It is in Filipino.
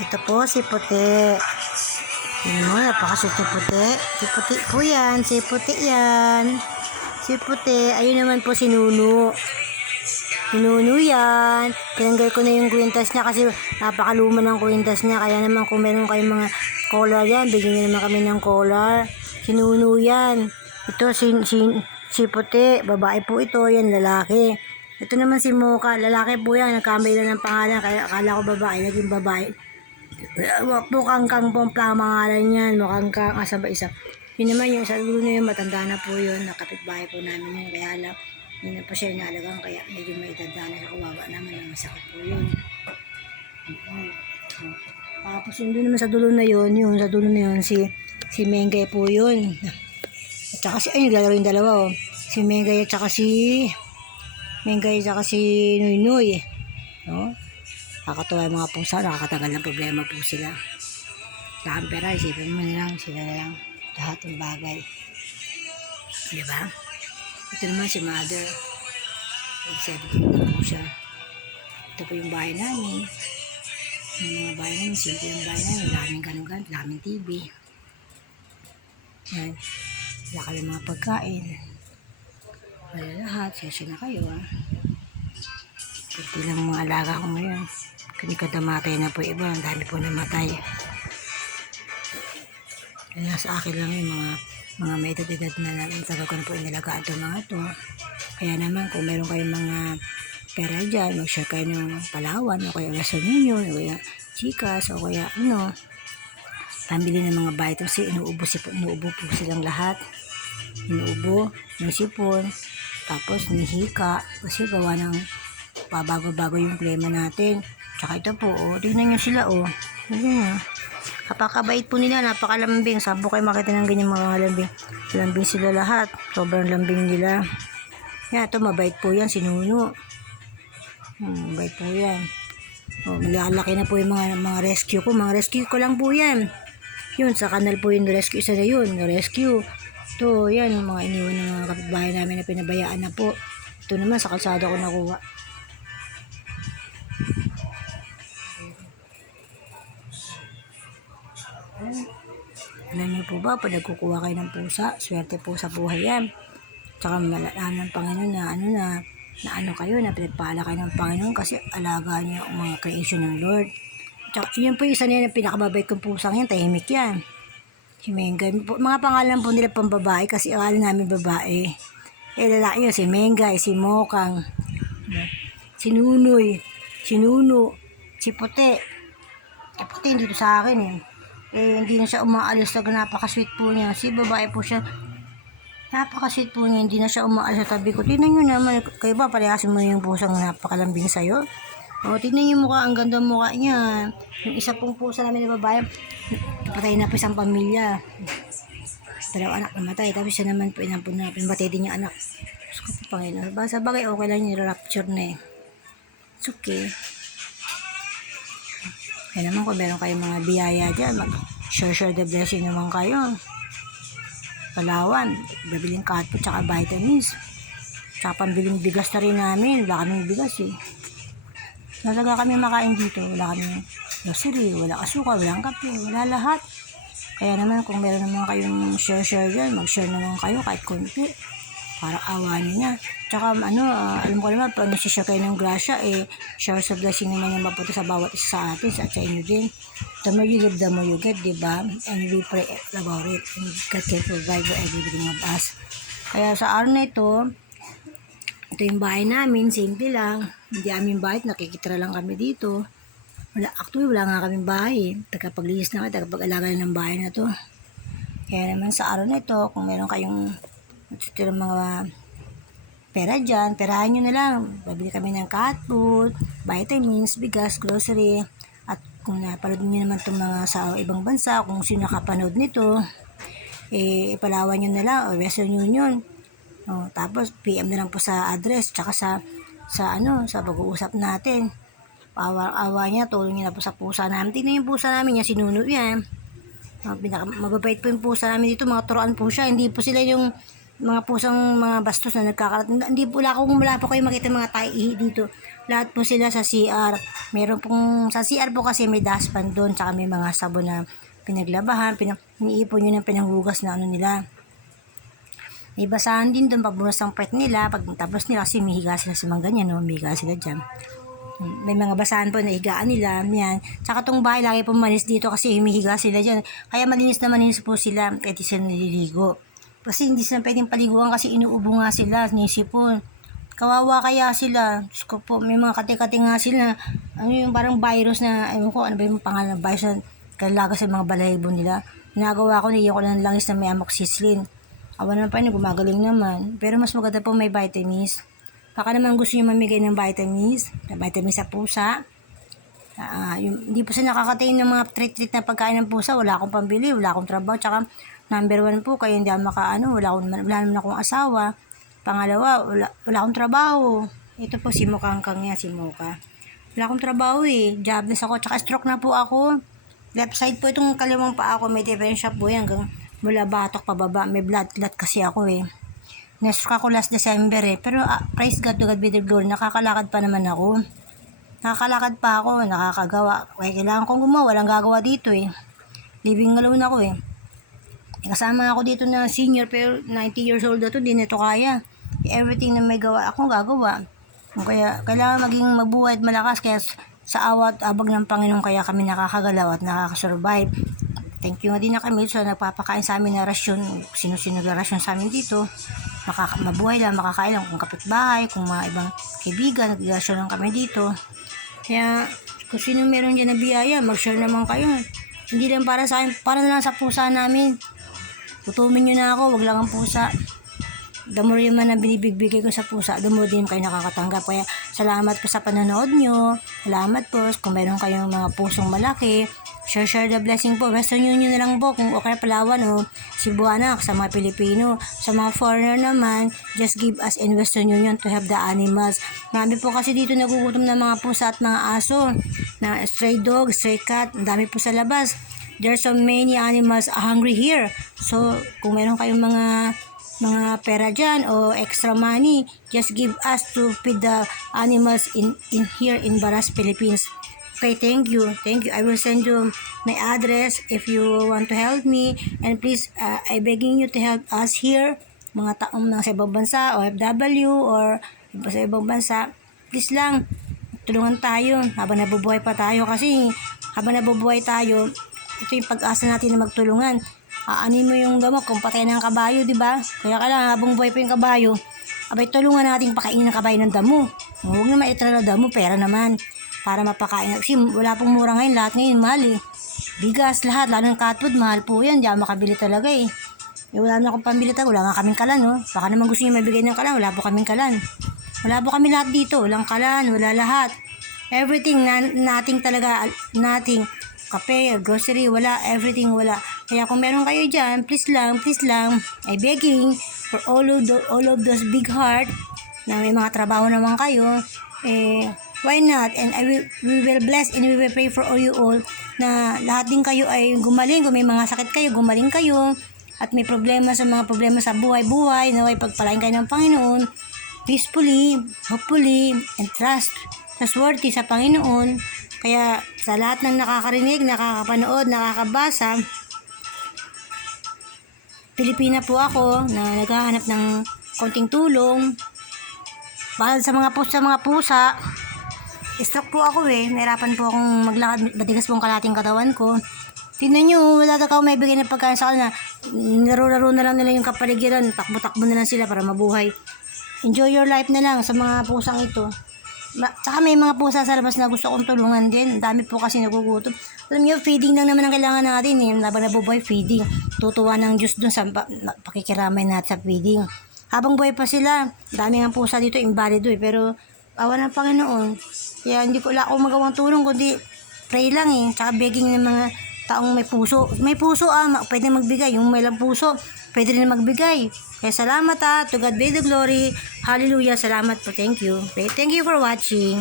Ito po si Puti. Yun mo, napakasweet ni Puti. Si Puti po yan. Si Puti yan. Si Puti. Ayun naman po si Nuno. Si Nuno yan. Tinanggal ko na yung kwintas niya kasi napakaluma ng kwintas niya. Kaya naman kung meron kayong mga collar yan, bigyan niyo naman kami ng collar. Si Nuno yan. Ito si Puti. Babae po ito. Yan, lalaki. Ito naman si Mocha. Lalaki po yan. Nagkamali lang ng pangalan. Kaya akala ko babae. Naging babae. Mukhang kang po ang pangalan yan. Mukhang kang asaba isa. Yun naman yung sa dulo na yun. Matanda na po yun. Nakapitbahay po namin yun. Kaya lang. Yun na po siya inalagang. Kaya medyo may tanda na sa kawawa naman. Masakit po yun. Tapos yun doon naman sa dulo na yun. Yung sa dulo na yun. Si Mengay po yun. At saka si. Ay naglalaro yung dalawa oh. Si Mengay at saka si Noynoy. No? Nakakatuwa yung mga pusa, nakakatagal ng problema po sila. Lahat pera, isipin mo na lang, sila na lang, lahat ng bagay. Diba? Ito naman si Mother. Nag-17 na po siya. Ito po yung bahay namin. Yung mga bahay namin, simple yung bahay namin. Daming ganun-ganun, daming TV. Yan. Wala kami mga pagkain. Wala lahat, session na kayo ah. Kunti lang mga alaga ko ngayon. Kanikad namatay na po iba. Ang dami po namatay. Kaya sa akin lang yung mga may edad na namin. Tagal ko na po inalagaan itong mga to. Kaya naman kung meron kayong mga pera dyan, mag-share kayo ng Palawan o kaya Western Union o kaya Chicas o kaya pambili ng mga bahay. Kasi inuubo po silang lahat. Inuubo, may sipon, tapos nihika. Kasi gawa ng pabago-bago yung klima natin. Tsaka ito po, tignan nyo sila, tignan nyo. Kapakabait po nila, napakalambing. Saan po kayo makita ng ganyan mga lambing? Lambing sila lahat. Sobrang lambing nila. Yan, ito mabait po yan, si Nuno. Mabait po yan. Malalaki na po yung mga rescue ko. Mga rescue ko lang po yan. Yun, sa kanal po yung rescue. Isa na yun, rescue. Ito, yan, mga iniwan ng mga kapitbahay namin na pinabayaan na po. Ito naman, sa kalsada ko nakuha. Alam niyo po ba, pag nagkukuha kayo ng pusa, swerte po sa buhay yan. Tsaka malalaan ng Panginoon na ano kayo, na pinagpala kayo ng Panginoon kasi alaga niyo ang mga creation ng Lord. Tsaka yun po yung isa niya na pinakamabait kong pusang yan, tahimik yan. Si Mengay, mga pangalan po nila pang babae kasi akala namin babae. Lalaki yun, si Mengay, si Mokang, si Nunoy, si Nuno, si Puti. Puti dito sa akin hindi na siya umaalis na napaka-sweet po niya. Si babae po siya. Napaka-sweet po niya. Hindi na siya umaalis sa tabi ko. Tignan nyo naman. Kayo ba parehasin mo yung pusang napakalambing sa'yo? Tignan nyo yung mukha. Ang ganda mukha niya. Yung isa pong pusa namin na babae. Patay na po isang pamilya. Dalawang anak namatay. Tapos siya naman po inampun na. Pinatay din yung anak. Diyos ko po Panginoon. Sa bagay okay lang yung rapture na It's okay. Kaya naman kung meron kayong mga biyaya dyan, share the blessing naman kayo. Palawan, babiling catfood, tsaka vitamins. Tsaka pambiling bigas na rin namin. Wala kaming bigas Talaga kami makain dito. Wala kaming grocery, wala asukal, walang kape, wala lahat. Kaya naman kung meron naman kayong share dyan, mag-share naman kayo kahit konti. Para awanin niya. Tsaka alam ko naman, pag nagsishare kayo ng grasya, share sa blessing naman yung maputo sa bawat isa sa atin, sa inyo din. The more you give, the more you get, diba? And we pray about it. And God can provide for everything of us. Kaya sa araw na ito yung bahay namin, simple lang. Hindi aming bahay, nakikitira lang kami dito. Actually, wala nga kaming bahay. Tagapaglinis na kami, tagapag-alaga ng bahay na to. Kaya naman sa araw na ito, kung meron kayong matutulong mga pera dyan, perahan nyo na lang. Babili kami ng cat food, vitamins, bigas, grocery. At kung napanood nyo naman itong mga sa ibang bansa, kung sino nakapanood nito, ipalawan nyo na lang, o Western Union. Tapos PM na lang po sa address, tsaka sa pag-uusap natin. Awa niya, tulong niya na po sa pusa namin. Tingnan yung pusa namin, si Nuno yan. Mababait po yung pusa namin dito, mga turuan po siya. Hindi po sila yung mga pusang mga bastos na nagkakalat. Hindi po wala po kayo makita mga tai dito. Lahat po sila sa CR. Meron pong sa CR po kasi may dustpan doon, tsaka may mga sabon na pinaglabahan, iniipon yun ng pinanghugas na ano nila. May basahan din doon pabunas ng pet nila. Pag tapos nila kasi mihiga sila sa mga ganyan, no? Mihiga sila dyan. May mga basahan po na higaan nila. Yan. Tsaka tong bahay lagi po malis dito kasi humihiga sila dyan. Kaya malinis na malinis po sila kahit di sila naliligo. Kasi hindi sila pwedeng paliguan kasi inuubo nga sila, nisipon. Kawawa kaya sila. Diyos ko po, may mga kati-kati nga sila. Ano yung parang virus na, ayun ko, ano ba yung pangalan ng virus na kalaga sa mga balahibo nila. Ginagawa ko, niyo ko ng langis na may amoxicillin. Awa naman pa yun, gumagaling naman. Pero mas maganda po may vitamins. Baka naman gusto nyo mamigay ng vitamins sa pusa. Hindi po sila nakakatain ng mga treat na pagkain ng pusa. Wala akong pambili, wala akong trabaho. Tsaka number 1 po, kayo hindi wala naman akong asawa. Pangalawa, wala akong trabaho. Ito po si Mukangkang yan, si Muka. Wala akong trabaho jobless ako. Tsaka stroke na po ako. Left side po itong kaliwang paa ko, may diferensya po yan hanggang mula batok pababa. May blood clot kasi ako Na-stroke ako last December Pero praise God, to God be the glory. Nakakalakad pa naman ako. Nakakalakad pa ako, nakakagawa. Kaya kailangan kong gumawa, walang gagawa dito Living alone ako Kasama ako dito na senior pero 90 years old na to, di nito kaya. Everything na may gawa ako, gagawa. Kaya kailangan maging mabuhay at malakas kaya sa awat abag ng Panginoon kaya kami nakakagalaw at nakakasurvive. Thank you nga din na kami sa nagpapakain sa amin na rasyon. Sino-sino na rasyon sa amin dito. Mabuhay lang, makakain lang kung kapitbahay, kung mga ibang kaibigan, nag-rasyon lang kami dito. Kaya kung sino meron dyan na biyaya, mag-share naman kayo. Hindi lang para sa akin, para na lang sa pusa namin. Tutumin nyo na ako, wag lang ang pusa. The more yung man na binibigbigay ko sa pusa, the more din kayo nakakatanggap. Kaya salamat po sa panonood nyo. Salamat po kung meron kayong mga pusong malaki. Share the blessing po. Western Union na lang po kung okay Palawan o Cebuana sa mga Pilipino. Sa mga foreigner naman, just give us in Western Union to help the animals. Marami po kasi dito nagugutom ng mga pusa at mga aso. Na stray dog, stray cat, ang dami po sa labas. There's so many animals hungry here. So, kung meron kayong mga pera dyan o extra money, just give us to feed the animals in here in Baras, Philippines. Okay, thank you. I will send you my address if you want to help me. And please, I begging you to help us here, mga taong nasa ibang bansa, OFW, or sa ibang bansa. Please lang, tulungan tayo habang nabubuhay pa tayo. Kasi habang nabubuhay tayo, ito yung pag-asa natin na magtulungan. Aanin mo yung gamot kung patay ng kabayo, di ba? Kaya kailangan habang buhay pa yung kabayo, abay tulungan natin pakainin ng kabayo ng damo. Huwag na maitra na damo, pera naman. Para mapakain. Kasi wala pong mura ngayon, lahat ngayon mahal Bigas, lahat, lalo ng catwood, mahal po yan. Di ako makabili talaga wala na akong pambili talaga, wala nga kaming kalan Baka naman gusto niyo mabigay ng kalan, wala po kaming kalan. Wala po kami lahat dito, walang kalan, wala lahat. Everything, nating talaga, nating kape, grocery, wala, everything wala. Kaya kung meron kayo dyan, please lang, I begging for all of those big heart na may mga trabaho naman kayo, why not? And we will bless and we will pray for all you all na lahat din kayo ay gumaling. Kung may mga sakit kayo, gumaling kayo. At may problema sa mga problema sa buhay-buhay, naway pagpalain kayo ng Panginoon peacefully, hopefully, and trustworthy sa Panginoon. Kaya sa lahat ng nakakarinig, nakakapanood, nakakabasa, Pilipina po ako na naghahanap ng konting tulong. Bahal sa mga pusa, stroke po ako nahirapan po akong maglakad, matigas po ang kalating katawan ko. Tingnan nyo, wala ka may bigay ng pagkain sa kanila. Laro-laro na lang nila yung kapaligiran, takbo-takbo na lang sila para mabuhay. Enjoy your life na lang sa mga pusang ito. Tsaka may mga pusa sa labas na gusto kong tulungan din. Dami po kasi nagugutom. Alam nyo, feeding lang naman ang kailangan natin Habang nabubuhay, feeding. Tutuwa ng Diyos dun sa pakikiramay natin sa feeding. Habang buhay pa sila, dami ng pusa dito, invalido pero awa ng Panginoon. Kaya hindi ko wala akong magawang tulong kundi pray lang Tsaka begging ng mga taong may puso. May puso pwede magbigay. Yung may lang puso, pwede rin magbigay. Kaya salamat to God be the glory. Hallelujah. Salamat po. Thank you. Thank you for watching.